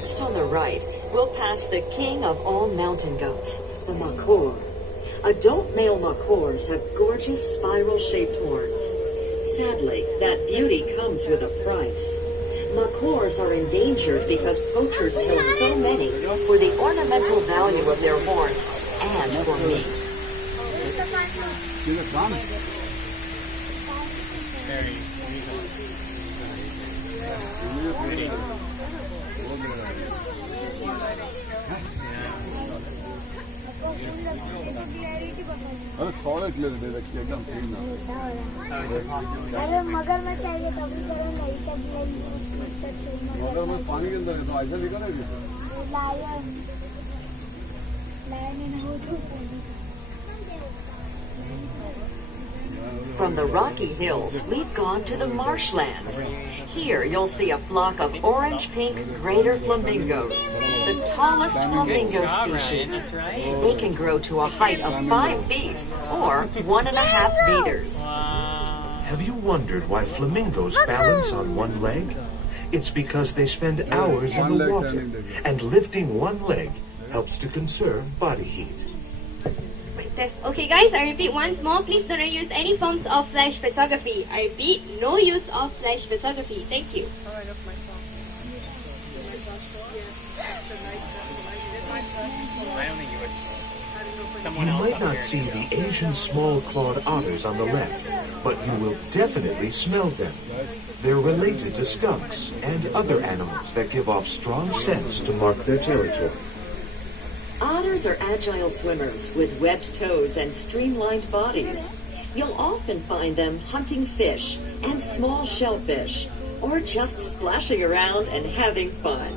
Next on the right, we'll pass the king of all mountain goats, the makor. Adult male makors have gorgeous spiral-shaped horns. Sadly, that beauty comes with a price. Makors are endangered because poachers kill so many for the ornamental value of their horns and for meat. अरे थोड़े clear दे रखी है एकदम clean है अरे मगर मैं चाहिए कभी करो नहीं सब मगर मैं पानी के अंदर है तो ऐसा नहीं करेगी लायन लायन ने हो तो From the Rocky Hills, we've gone to the marshlands. Here you'll see a flock of orange-pink greater flamingos, the tallest flamingo species. They can grow to a height of 5 feet or 1.5 meters. Have you wondered why flamingos balance on one leg? It's because they spend hours in the water, and lifting one leg helps to conserve body heat. Okay guys, I repeat once more, please do not use any forms of flash photography. I repeat, no use of flash photography. Thank you. You might not see the Asian small-clawed otters on the left, but you will definitely smell them. They're related to skunks and other animals that give off strong scents to mark their territory. Otters are agile swimmers with webbed toes and streamlined bodies. You'll often find them hunting fish and small shellfish, or just splashing around and having fun.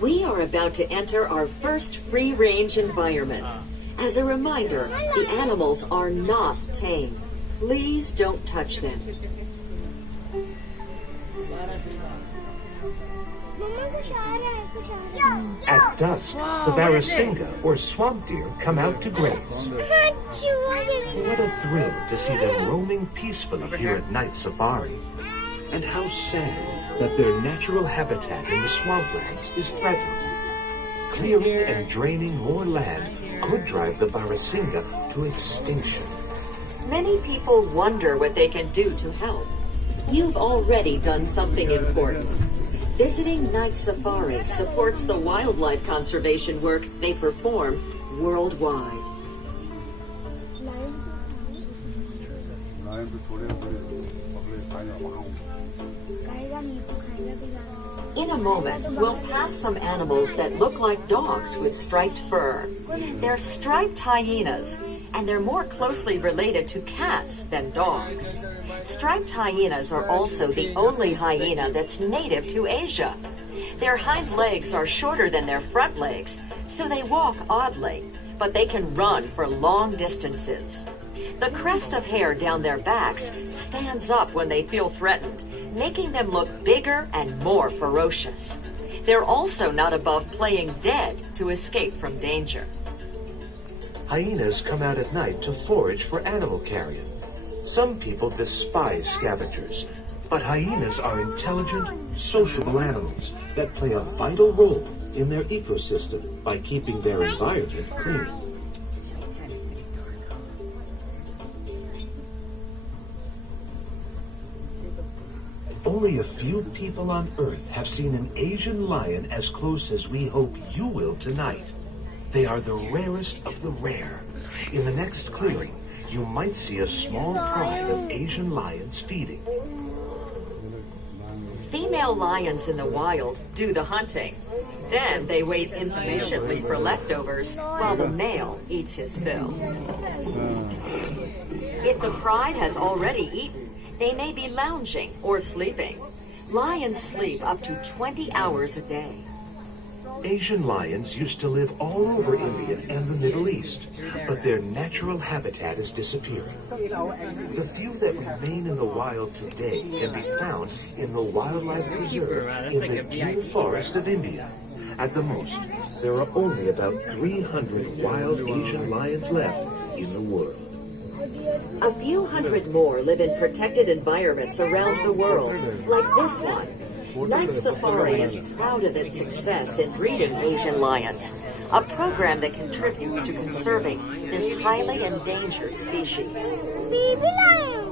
We are about to enter our first free-range environment. As a reminder, the animals are not tame. Please don't touch them. At dusk, the barrasinga, or swamp deer, come out to graze. What a thrill to see them roaming peacefully here at night safari. And how sad that their natural habitat in the swamplands is threatened. Clearing and draining more land could drive the barrasinga to extinction. Many people wonder what they can do to help. You've already done something important. Visiting Night Safari supports the wildlife conservation work they perform worldwide. In a moment, we'll pass some animals that look like dogs with striped fur. They're striped hyenas, and they're more closely related to cats than dogs. Striped hyenas are also the only hyena that's native to Asia. Their hind legs are shorter than their front legs, so they walk oddly, but they can run for long distances. The crest of hair down their backs stands up when they feel threatened, making them look bigger and more ferocious. They're also not above playing dead to escape from danger. Hyenas come out at night to forage for animal carrion. Some people despise scavengers, but hyenas are intelligent, sociable animals that play a vital role in their ecosystem by keeping their environment clean. Only a few people on Earth have seen an Asian lion as close as we hope you will tonight. They are the rarest of the rare. In the next clearing, you might see a small pride of Asian lions feeding. Female lions in the wild do the hunting. Then they wait impatiently for leftovers while the male eats his fill. If the pride has already eaten, they may be lounging or sleeping. Lions sleep up to 20 hours a day. Asian lions used to live all over India and the Middle East, but their natural habitat is disappearing. The few that remain in the wild today can be found in the wildlife preserve in the Gir Forest of India. At the most, there are only about 300 wild Asian lions left in the world. A few hundred more live in protected environments around the world, like this one. Night Safari is proud of its success in breeding Asian lions, a program that contributes to conserving this highly endangered species. Baby lion.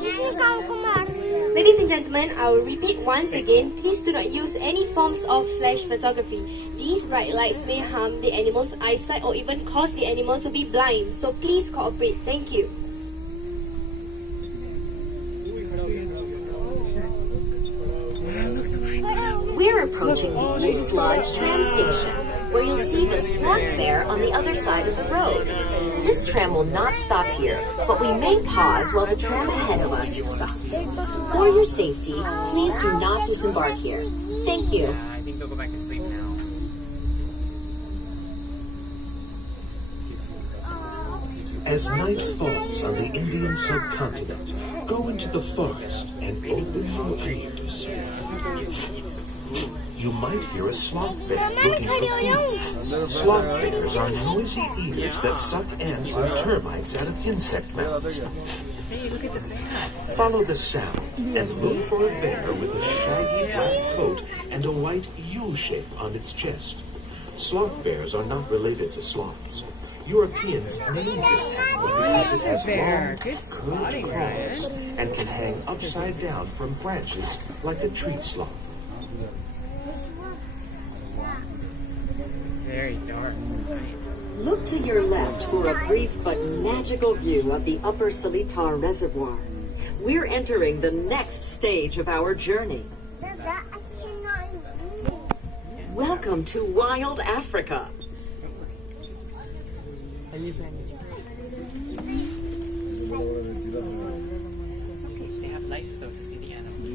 Ini kau kemar. Ladies and gentlemen, I will repeat once again, please do not use any forms of flash photography. These bright lights may harm the animal's eyesight or even cause the animal to be blind, so please cooperate. Thank you. We're approaching the East Lodge tram station, where you'll see the Sloth Bear on the other side of the road. This tram will not stop here, but we may pause while the tram ahead of us is stopped. For your safety, please do not disembark here. Thank you. I think they'll go back to sleep now. As night falls on the Indian subcontinent, go into the forest and open your ears. You might hear a sloth bear looking for food. Sloth bears are noisy eaters that suck ants and termites out of insect mouths. Follow the sound and look for a bear with a shaggy black coat and a white U shape on its chest. Sloth bears are not related to sloths. Europeans named this animal because it has long, curved claws and can hang upside down from branches like a tree sloth. Very dark. Look to your left for a brief but magical view of the Upper Seletar Reservoir. We're entering the next stage of our journey. Welcome to Wild Africa. They have lights though to see the animals.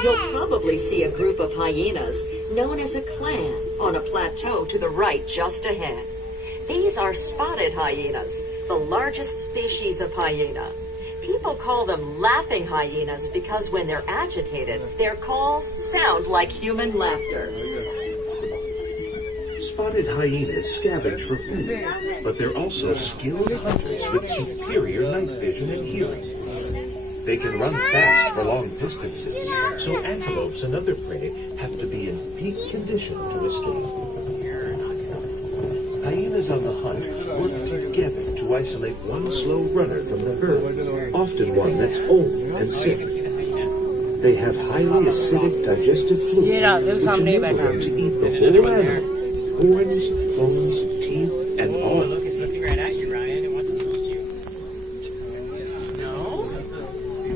You'll probably see a group of hyenas, known as a clan, on a plateau to the right just ahead. These are spotted hyenas, the largest species of hyena. People call them laughing hyenas because when they're agitated, their calls sound like human laughter. Spotted hyenas scavenge for food, but they're also skilled hunters with superior night vision and hearing. They can run fast for long distances, so antelopes and other prey have to be in peak condition to escape. Hyenas on the hunt work together to isolate one slow runner from the herd, often one that's old and sick. They have highly acidic digestive fluids, which enable them to eat the whole animal, horns, bones, teeth, and all. Look, it's looking right at you, Ryan. It wants to eat you. No?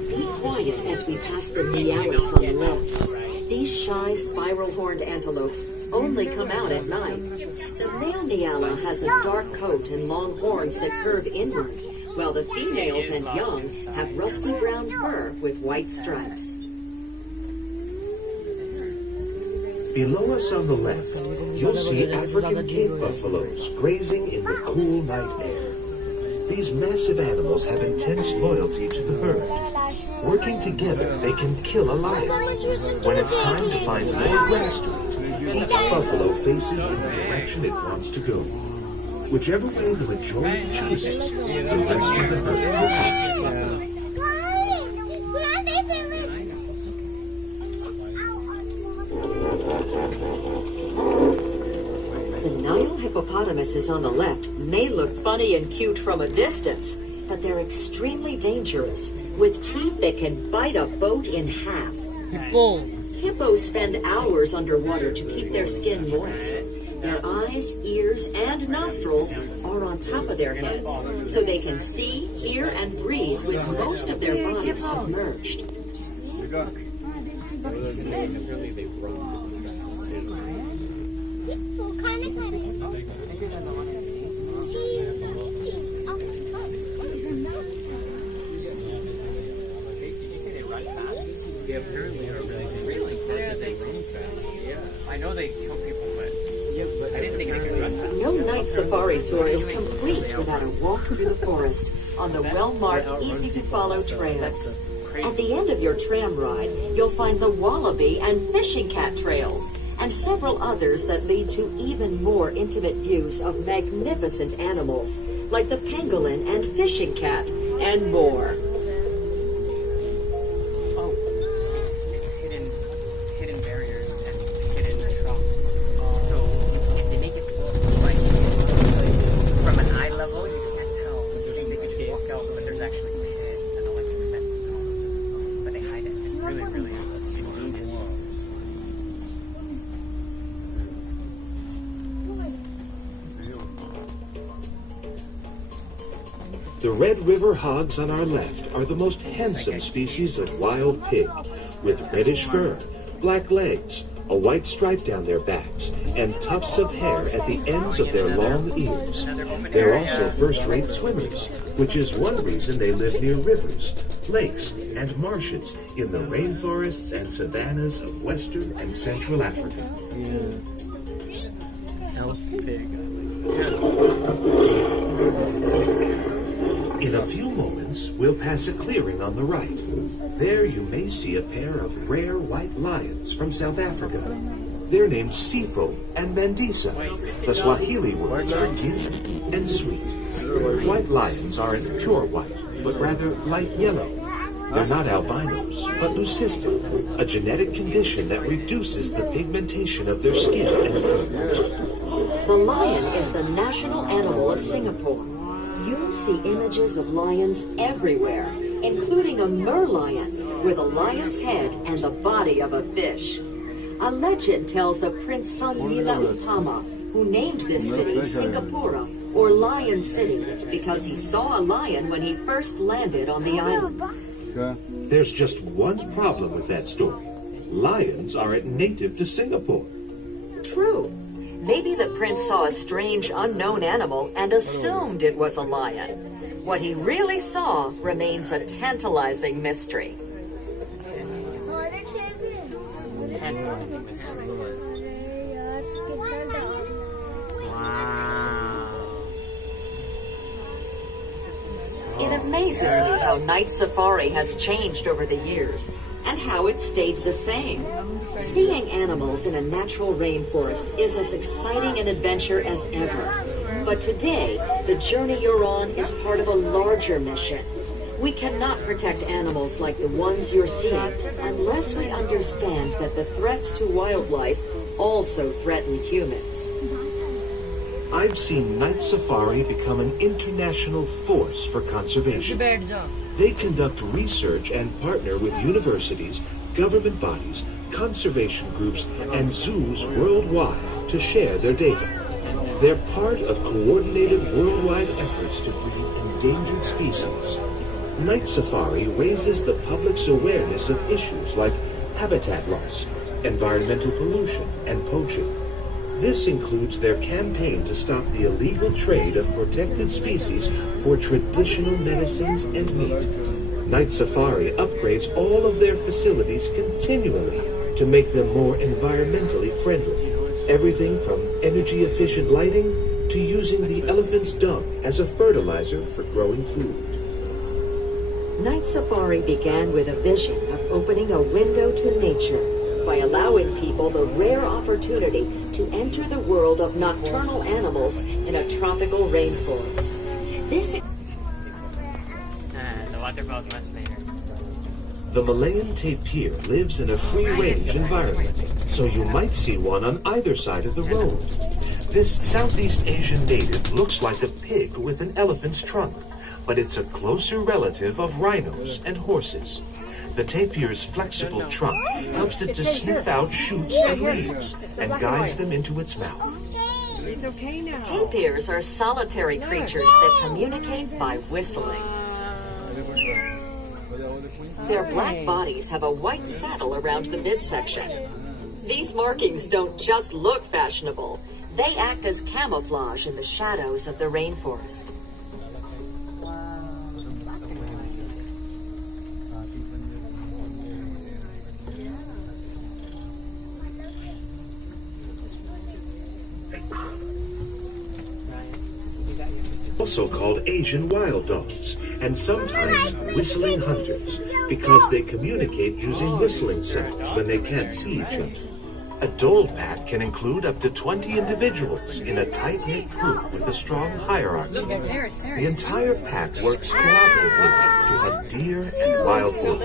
Be quiet as we pass the Nialis on the left. These shy spiral-horned antelopes only come out at night. The male Niala has a dark coat and long horns that curve inward, while the females and young have rusty brown fur with white stripes. Below us on the left, you'll see African Cape buffaloes grazing in the cool night air. These massive animals have intense loyalty to the herd. Working together, they can kill a lion. When it's time to find more grass to eat, each buffalo faces in the direction it wants to go. Whichever way the majority chooses, the rest of the herd will follow. The Nile hippopotamuses on the left may look funny and cute from a distance, but they're extremely dangerous, with teeth that can bite a boat in half. Hippos spend hours underwater to keep their skin moist. Their eyes, ears, and nostrils are on top of their heads, so they can see, hear, and breathe with most of their bodies submerged. 그러니까 Apparently they run. Did you say they run fast? They apparently are really fast. They run fast. Yeah. I know they kill people, but I didn't think they could run fast. No night safari tour is complete without a walk through the forest on the well-marked, easy-to-follow trails. At the end of your tram ride, you'll find the wallaby and fishing cat trails, and several others that lead to even more intimate views of magnificent animals, like the pangolin and fishing cat, and more. Oh, it's hidden barriers and hidden trunks. So if they make it look like from an eye level, you can't tell. You think they could just walk out, but there's actually pits and electric fences and all that. But they hide it. It's really ingenious. The Red River hogs on our left are the most handsome species of wild pig, with reddish fur, black legs, a white stripe down their backs, and tufts of hair at the ends of their long ears. They're also first-rate swimmers, which is one reason they live near rivers, lakes, and marshes in the rainforests and savannas of Western and Central Africa. Elf pig. In a few moments, we'll pass a clearing on the right. There you may see a pair of rare white lions from South Africa. They're named Sifo and Mandisa, the Swahili words for gift and sweet. White lions aren't pure white, but rather light yellow. They're not albinos, but leucistic, a genetic condition that reduces the pigmentation of their skin and fur. The lion is the national animal of Singapore. You'll see images of lions everywhere, including a merlion with a lion's head and the body of a fish. A legend tells of Prince Sonmila Utama, who named this city Singapura, or Lion City, because he saw a lion when he first landed on the island. There's just one problem with that story. Lions aren't native to Singapore. True. Maybe the prince saw a strange, unknown animal and assumed it was a lion. What he really saw remains a tantalizing mystery. Tantalizing mystery. Wow. It amazes me how Night Safari has changed over the years, and how it stayed the same. Seeing animals in a natural rainforest is as exciting an adventure as ever. But today, the journey you're on is part of a larger mission. We cannot protect animals like the ones you're seeing unless we understand that the threats to wildlife also threaten humans. I've seen Night Safari become an international force for conservation. They conduct research and partner with universities, government bodies, conservation groups, and zoos worldwide to share their data. They're part of coordinated worldwide efforts to breed endangered species. Night Safari raises the public's awareness of issues like habitat loss, environmental pollution, and poaching. This includes their campaign to stop the illegal trade of protected species for traditional medicines and meat. Night Safari upgrades all of their facilities continually to make them more environmentally friendly. Everything from energy-efficient lighting to using the elephant's dung as a fertilizer for growing food. Night Safari began with a vision of opening a window to nature by allowing people the rare opportunity to enter the world of nocturnal animals in a tropical rainforest. This The waterfall's much later. The Malayan tapir lives in a free-range environment, so you might see one on either side of the road. This Southeast Asian native looks like a pig with an elephant's trunk, but it's a closer relative of rhinos and horses. The tapir's flexible trunk helps it to sniff out shoots and leaves and guides them into its mouth. He's okay now. Tapirs are solitary creatures that communicate by whistling. Their black bodies have a white saddle around the midsection. These markings don't just look fashionable. They act as camouflage in the shadows of the rainforest. Also called Asian wild dogs, and sometimes whistling hunters, because they communicate using whistling sounds when they can't see each other. A dhole pack can include up to 20 individuals in a tight-knit group with a strong hierarchy. The entire pack works cooperatively to hunt deer and wild boar.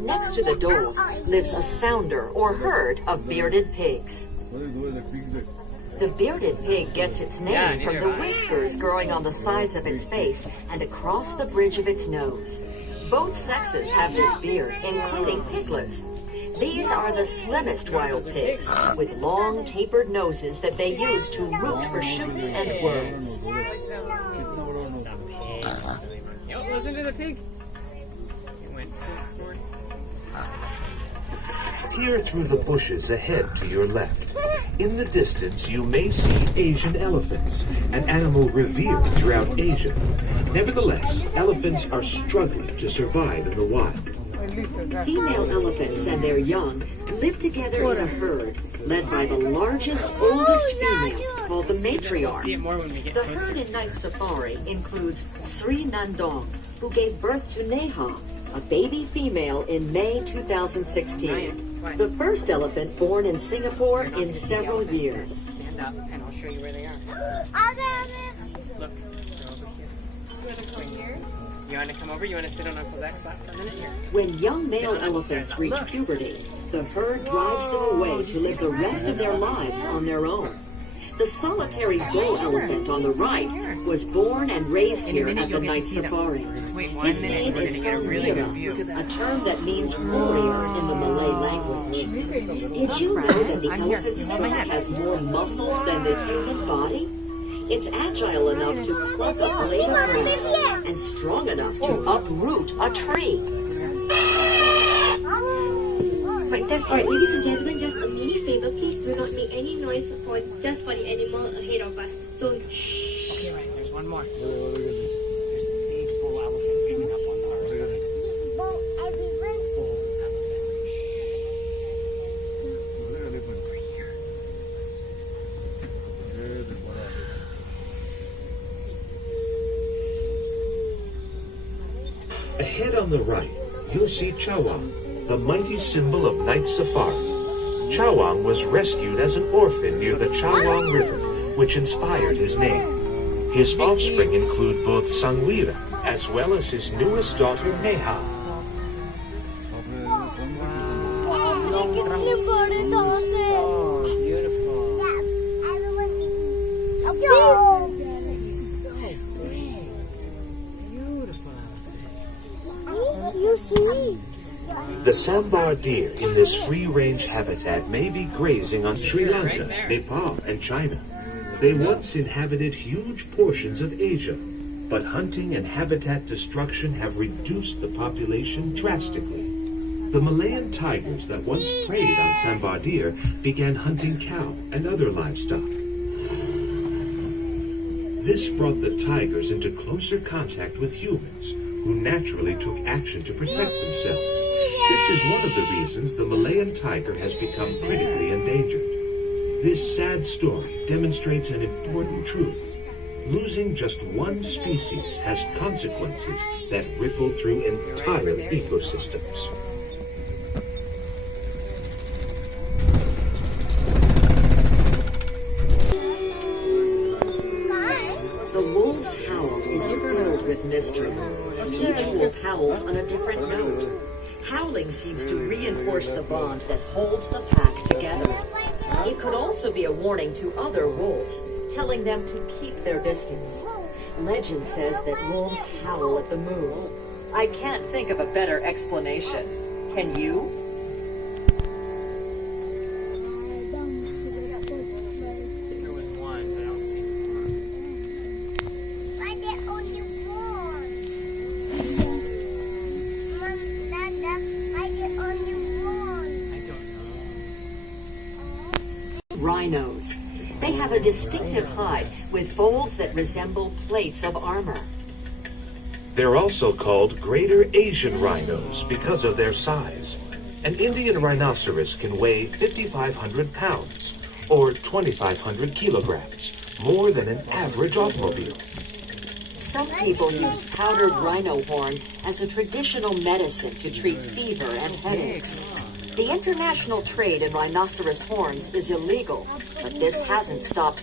Next to the dholes lives a sounder or herd of bearded pigs. The bearded pig gets its name from the whiskers growing on the sides of its face and across the bridge of its nose. Both sexes have this beard, including piglets. These are the slimmest wild pigs, with long tapered noses that they use to root for shoots and worms. Yo, listen to the pig. It went snort. Peer through the bushes ahead to your left. In the distance, you may see Asian elephants, an animal revered throughout Asia. Nevertheless, elephants are struggling to survive in the wild. Female elephants and their young live together in a herd, led by the largest, oldest female, called the matriarch. See it more when we get The closer. herd in Night Safari includes Sri Nandong, who gave birth to Neha, a baby female in May 2016. The first elephant born in Singapore in several years. Stand up and I'll show you where they are. Look, they're over here. You want to come over? You want to sit on Uncle Zach's lap for a minute? Here. When young male elephants reach puberty, the herd drives them away to live the rest of their lives on their own. The solitary bull elephant on the right was born and raised here at the Night Safari. His name is Sanghira, a term that means warrior in the Malay language. Did you know that the elephant's trunk has more muscles than the human body? It's agile enough to pluck a blade of grass and strong enough to uproot a tree. Right, that's alright, ladies and gentlemen, just a mini favor, please do not make any noise just for the animal ahead of us. So, shh. Okay, right. There's one more. There's a big bull elephant coming up on our side. Bull elephant. Over here. Ahead on the right, you'll see Chawang, the mighty symbol of Night Safari. Chawang was rescued as an orphan near the Chawang River, which inspired his name. His offspring include both Sanghira as well as his newest daughter Neha. The sambar deer in this free-range habitat may be grazing on Sri Lanka, Nepal, and China. They once inhabited huge portions of Asia, but hunting and habitat destruction have reduced the population drastically. The Malayan tigers that once preyed on sambar deer began hunting cow and other livestock. This brought the tigers into closer contact with humans, who naturally took action to protect themselves. This is one of the reasons the Malayan tiger has become critically endangered. This sad story demonstrates an important truth. Losing just one species has consequences that ripple through entire ecosystems. The wolf's howl is filled with mystery. Each wolf howls on a different note. Howling seems to reinforce the bond that holds the pack together. It could also be a warning to other wolves, telling them to keep their distance. Legend says that wolves howl at the moon. I can't think of a better explanation. Can you? There was one, but I don't see more. Why there only one? Mom, Dada, why there only one? I don't know. Rhinos. They have a distinctive hide with folds that resemble plates of armor. They're also called Greater Asian rhinos because of their size. An Indian rhinoceros can weigh 5,500 pounds, or 2,500 kilograms, more than an average automobile. Some people use powdered rhino horn as a traditional medicine to treat fever and headaches. The international trade in rhinoceros horns is illegal, but this hasn't stopped